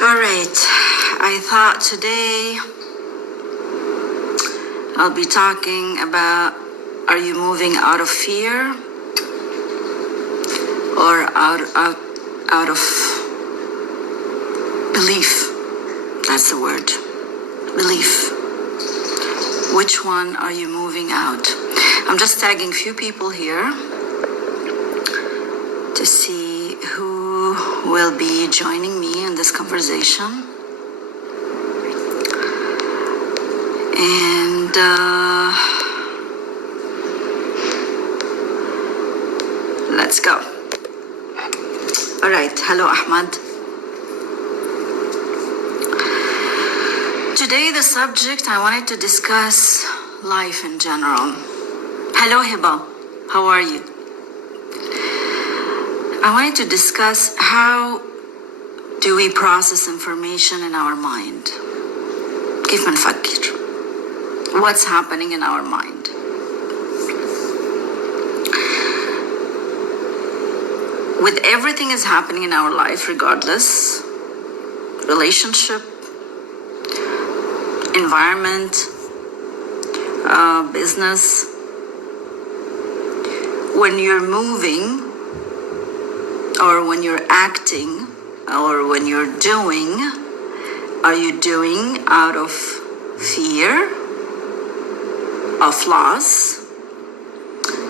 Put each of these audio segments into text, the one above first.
All right, I thought today I'll be talking about, are you moving out of fear or out of belief? That's the word, belief. Which one are you moving out? I'm just tagging a few people here to see who will be joining me in this conversation. And let's go. All right, hello Ahmad. Today the subject I wanted to discuss life in general. Hello Hiba, how are you? I wanted to discuss how do we process information in our mind. كيف بنفكر? What's happening in our mind? With everything is happening in our life, regardless, relationship, environment, business, when you're moving, or when you're acting, or when you're doing, are you doing out of fear of loss?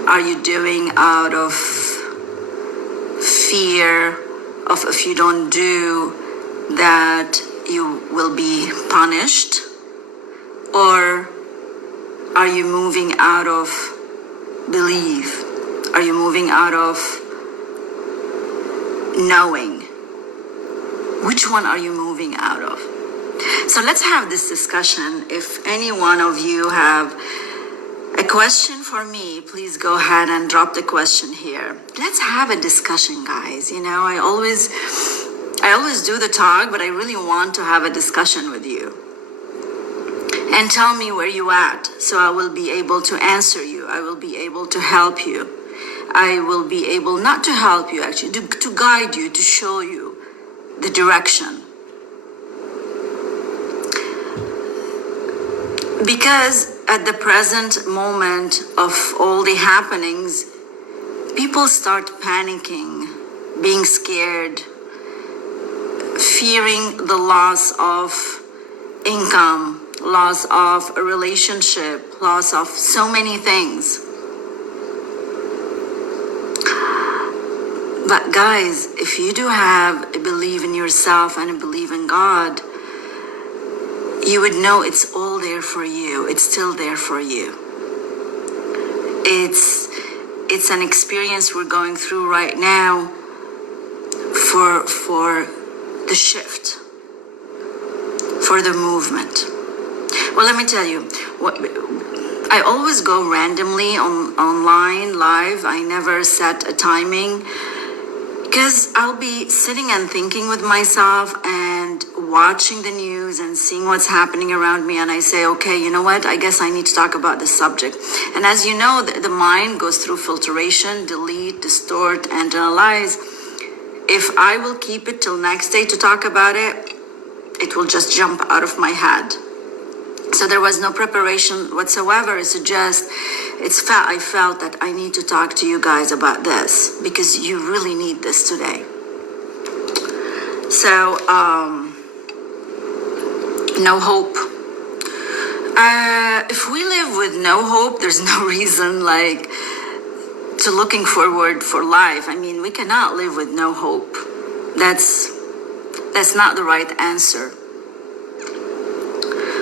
Are you doing out of fear of if you don't do that you will be punished? Or are you moving out of belief? Are you moving out of knowing? Which one are you moving out of? So let's have this discussion. If any one of you have a question for me, please go ahead and drop the question here. Let's have a discussion, guys. You know, I always do the talk, but I really want to have a discussion with you. And tell me where you at, so I will be able to answer you. I will be able to help you. I will be able not to help you, actually, to guide you, to show you the direction. Because at the present moment of all the happenings, people start panicking, being scared, fearing the loss of income, loss of a relationship, loss of so many things. But guys, if you do have a belief in yourself and a belief in God, you would know it's all there for you. It's still there for you. It's an experience we're going through right now for the shift, for the movement. Well, let me tell you, I always go randomly online, live. I never set a timing, because I'll be sitting and thinking with myself and watching the news and seeing what's happening around me, and I say, okay, you know what, I guess I need to talk about this subject. And as you know, the mind goes through filtration, delete, distort, and analyze. If I will keep it till next day to talk about it, it will just jump out of my head. So there was no preparation whatsoever. It's just, I felt that I need to talk to you guys about this because you really need this today. So, no hope. If we live with no hope, there's no reason to looking forward for life. I mean, we cannot live with no hope. That's not the right answer.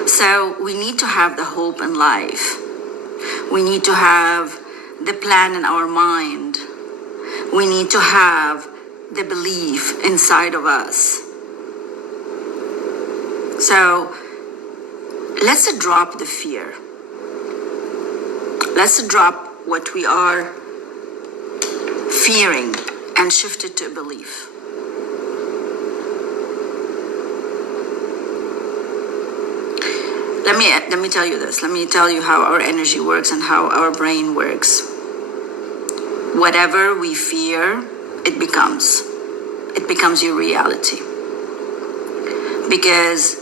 So we need to have the hope in life. We need to have the plan in our mind. We need to have the belief inside of us. So let's drop the fear. Let's drop what we are fearing and shift it to belief. Let me tell you this. Let me tell you how our energy works and how our brain works. Whatever we fear, it becomes your reality. Because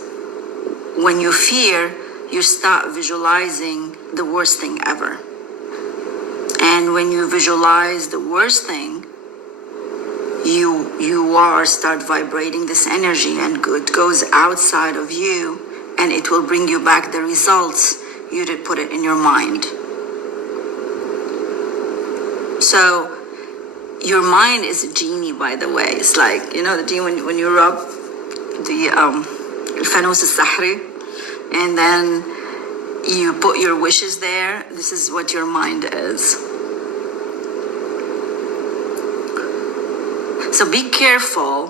when you fear, you start visualizing the worst thing ever. And when you visualize the worst thing, you start vibrating this energy, and it goes outside of you, and it will bring you back the results you did put it in your mind. So your mind is a genie, by the way. It's like, the genie when you rub the الفانوس السحري, and then you put your wishes there. This is what your mind is. So be careful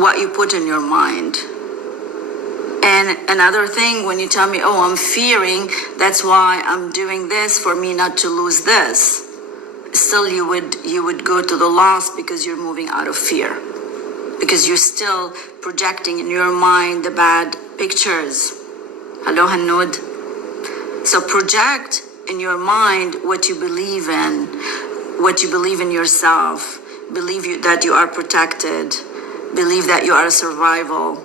what you put in your mind. And another thing, when you tell me, oh, I'm fearing, that's why I'm doing this, for me not to lose this. Still, you would go to the loss, because you're moving out of fear. Because you're still projecting in your mind the bad pictures. Hello, Hanud. So project in your mind what you believe in, what you believe in yourself. Believe that you are protected. Believe that you are a survival.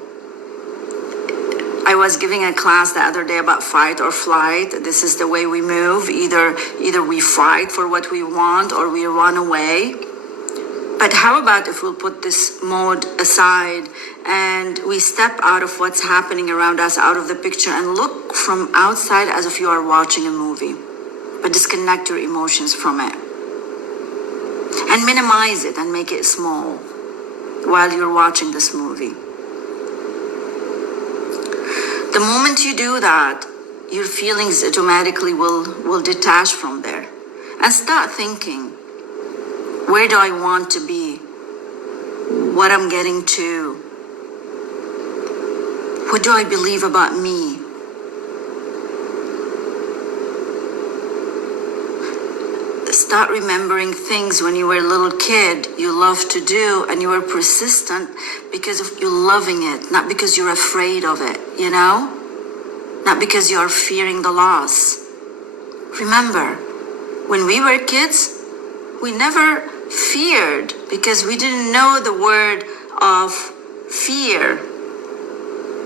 I was giving a class the other day about fight or flight. This is the way we move. Either we fight for what we want, or we run away. But how about if we'll put this mode aside and we step out of what's happening around us, out of the picture, and look from outside as if you are watching a movie, but disconnect your emotions from it and minimize it and make it small while you're watching this movie. The moment you do that, your feelings automatically will detach from there and start thinking, where do I want to be? What I'm getting to? What do I believe about me? Start remembering things when you were a little kid you loved to do, and you were persistent because of you loving it, not because you're afraid of it, Not because you're fearing the loss. Remember, when we were kids, we never feared because we didn't know the word of fear,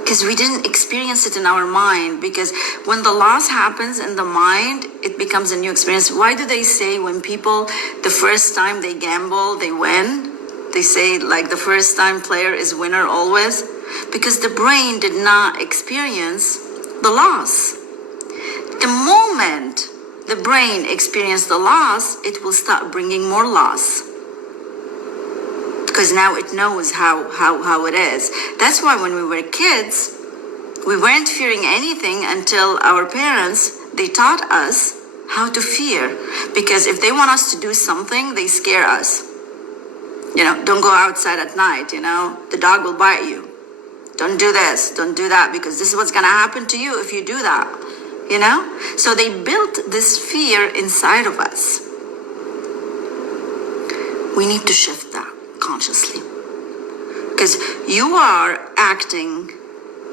because we didn't experience it in our mind. Because when the loss happens in the mind, it becomes a new experience. Why do they say when people, the first time they gamble, they win? They say like the first time player is winner always, because the brain did not experience the loss. The moment the brain experiences the loss, it will start bringing more loss, because now it knows how it is. That's why when we were kids, we weren't fearing anything until our parents, they taught us how to fear. Because if they want us to do something, they scare us. Don't go outside at night, the dog will bite you. Don't do this, don't do that, because this is what's gonna happen to you if you do that. So they built this fear inside of us. We need to shift that consciously, because you are acting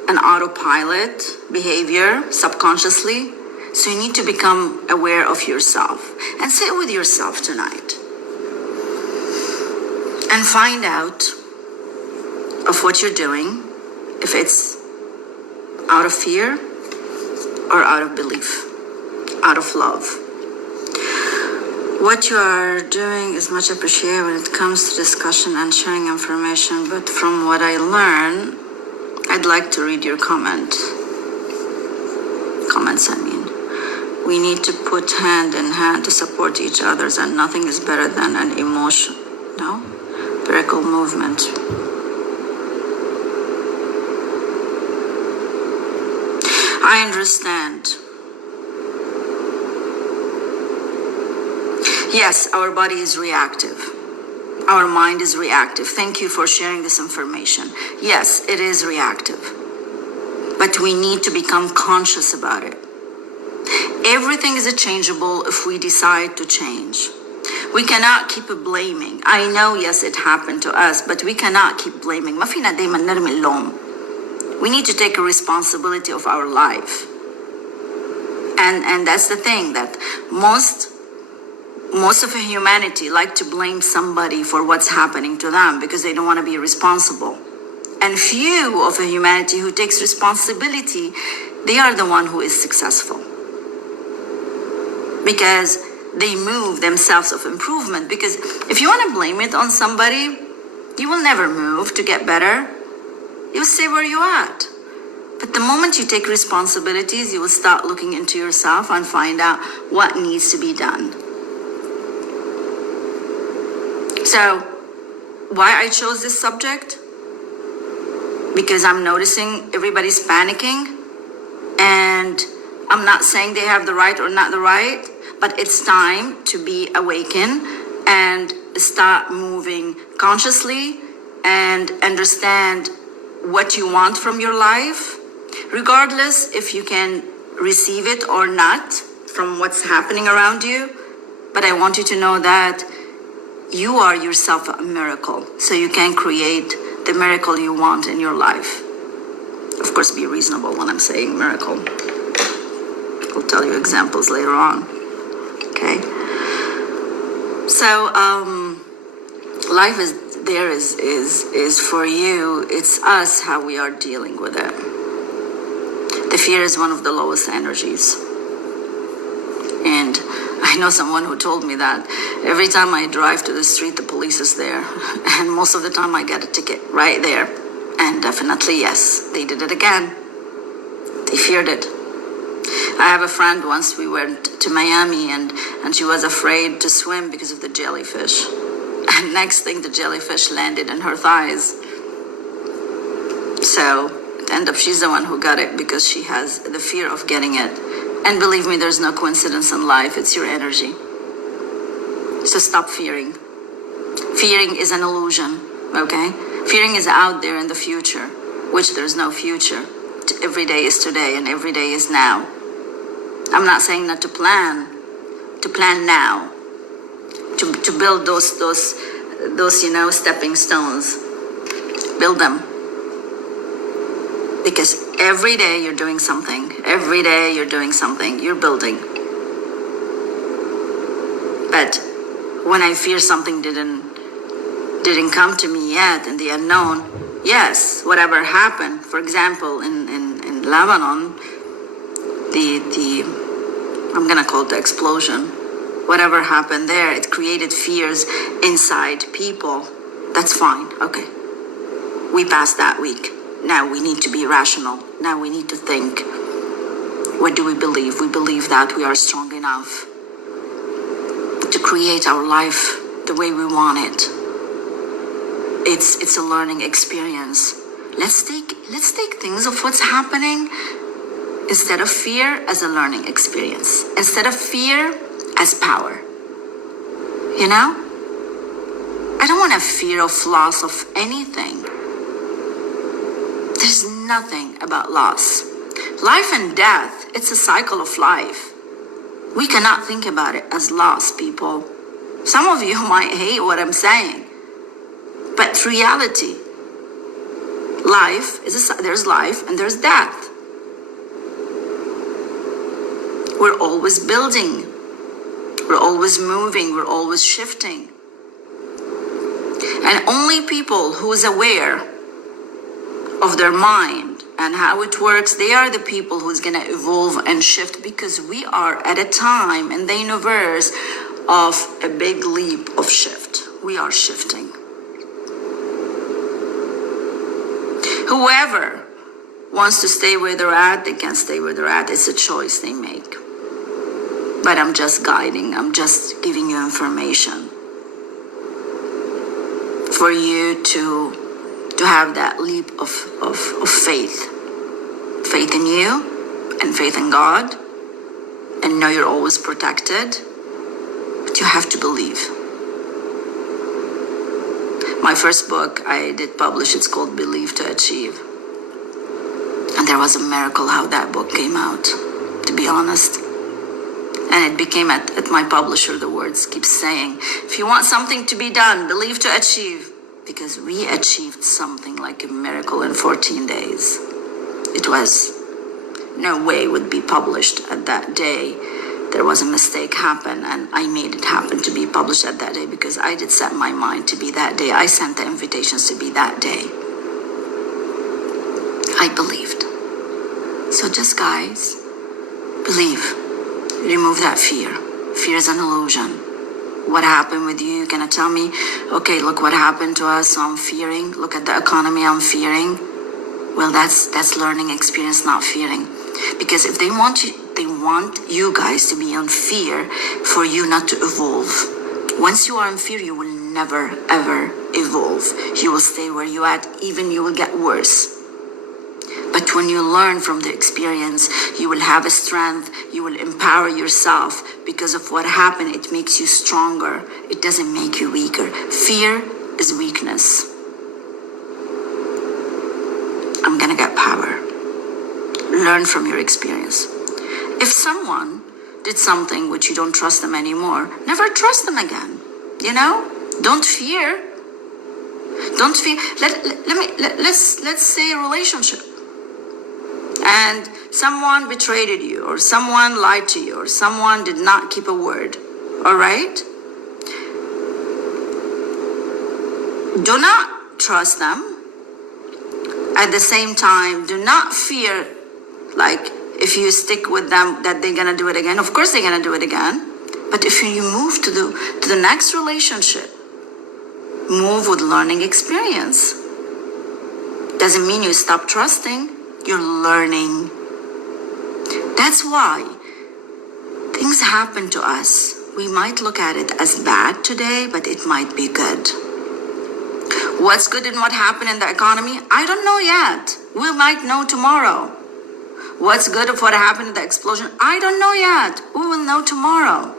an autopilot behavior subconsciously. So you need to become aware of yourself and sit with yourself tonight and find out of what you're doing, if it's out of fear or out of belief, out of love. What you are doing is much appreciated when it comes to discussion and sharing information, but from what I learn, I'd like to read your comments, We need to put hand in hand to support each other, and nothing is better than an miracle movement. I understand. Yes, our body is reactive. Our mind is reactive. Thank you for sharing this information. Yes, it is reactive. But we need to become conscious about it. Everything is changeable if we decide to change. We cannot keep blaming. I know, yes, it happened to us, but we cannot keep blaming. ما فينا دايما نرمي اللوم. We need to take a responsibility of our life. And that's the thing, that most of humanity like to blame somebody for what's happening to them because they don't want to be responsible. and few of a humanity who takes responsibility, they are the one who is successful. Because they move themselves of improvement. Because if you want to blame it on somebody, you will never move to get better. You'll stay where you're at. But the moment you take responsibilities, you will start looking into yourself and find out what needs to be done. So, why I chose this subject? Because I'm noticing everybody's panicking, and I'm not saying they have the right or not the right, but it's time to be awakened and start moving consciously and understand what you want from your life, regardless if you can receive it or not from what's happening around you. But I want you to know that you are yourself a miracle, so you can create the miracle you want in your life. Of course, be reasonable when I'm saying miracle. I'll tell you examples later on. Okay? So, life is for you. It's us how we are dealing with it. The fear is one of the lowest energies. And I know someone who told me that every time I drive to the street, the police is there. And most of the time I get a ticket right there. And definitely, yes, they did it again. They feared it. I have a friend, once we went to Miami and she was afraid to swim because of the jellyfish. And next thing, the jellyfish landed in her thighs. So, end up, she's the one who got it because she has the fear of getting it. And believe me, there's no coincidence in life. It's your energy. So stop fearing. Fearing is an illusion, okay? Fearing is out there in the future, which there's no future. Every day is today and every day is now. I'm not saying not to plan now. To build those stepping stones. Build them. Because every day you're doing something. Every day you're doing something. You're building. But when I fear something didn't come to me yet in the unknown, yes, whatever happened. For example, in Lebanon, I'm gonna call it the explosion. Whatever happened there, it created fears inside people. That's fine. Okay. We passed that week. Now we need to be rational. Now we need to think. What do we believe? We believe that we are strong enough to create our life the way we want it. It's a learning experience. Let's take things of what's happening instead of fear as a learning experience. Instead of fear as power. You know? I don't want a fear of loss of anything. There's nothing about loss. Life and death, it's a cycle of life. We cannot think about it as loss, people. Some of you might hate what I'm saying. But reality, there's life and there's death. We're always building. We're always moving. We're always shifting. And only people who is aware of their mind and how it works, they are the people who's going to evolve and shift, because we are at a time in the universe of a big leap of shift. We are shifting. Whoever wants to stay where they're at, they can stay where they're at. It's a choice they make. But I'm just guiding. I'm just giving you information for you to have that leap of faith. Faith in you and faith in God, and know you're always protected. But you have to believe. My first book I did publish, it's called Believe to Achieve. And there was a miracle how that book came out, to be honest. And it became at my publisher, the words keep saying, if you want something to be done, believe to achieve. Because we achieved something like a miracle in 14 days. It was no way would be published at that day. There was a mistake happen, and I made it happen to be published at that day because I did set my mind to be that day. I sent the invitations to be that day. I believed. So just guys, believe. Remove that fear. Fear is an illusion. What happened with you? You're gonna tell me, okay, look what happened to us, so I'm fearing. Look at the economy, I'm fearing. Well, that's learning experience, not fearing. Because if they want you guys to be in fear for you not to evolve. Once you are in fear, you will never, ever evolve. You will stay where you at, even you will get worse. But when you learn from the experience, you will have a strength, you will empower yourself. Because of what happened, it makes you stronger. It doesn't make you weaker. Fear is weakness. I'm gonna get power. Learn from your experience. If someone did something which you don't trust them anymore, never trust them again. You know? Don't fear. Don't fear. Let's say a relationship. And someone betrayed you, or someone lied to you, or someone did not keep a word. All right? Do not trust them. At the same time, do not fear, like, if you stick with them, that they're gonna do it again. Of course they're gonna do it again. But if you move to the next relationship, move with learning experience. Doesn't mean you stop trusting. You're learning. That's why things happen to us. We might look at it as bad today, but it might be good. What's good in what happened in the economy? I don't know yet. We might know tomorrow. What's good of what happened in the explosion? I don't know yet. We will know tomorrow.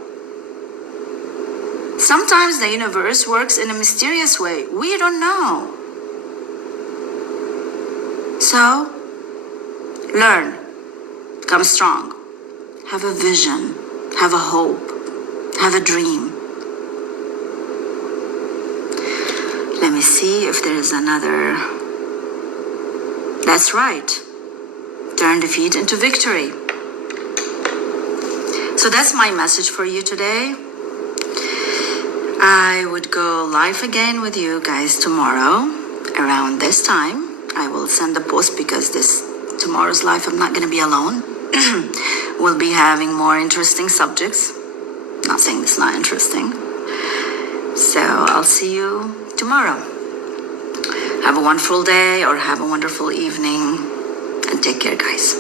Sometimes the universe works in a mysterious way. We don't know. So, learn. Become strong. Have a vision. Have a hope. Have a dream. Let me see if there is another. That's right. Turn defeat into victory. So that's my message for you today. I would go live again with you guys tomorrow around this time. I will send a post because tomorrow's live I'm not going to be alone. We'll be having more interesting subjects. Not saying it's not interesting. So I'll see you tomorrow. Have a wonderful day or have a wonderful evening, and take care, guys.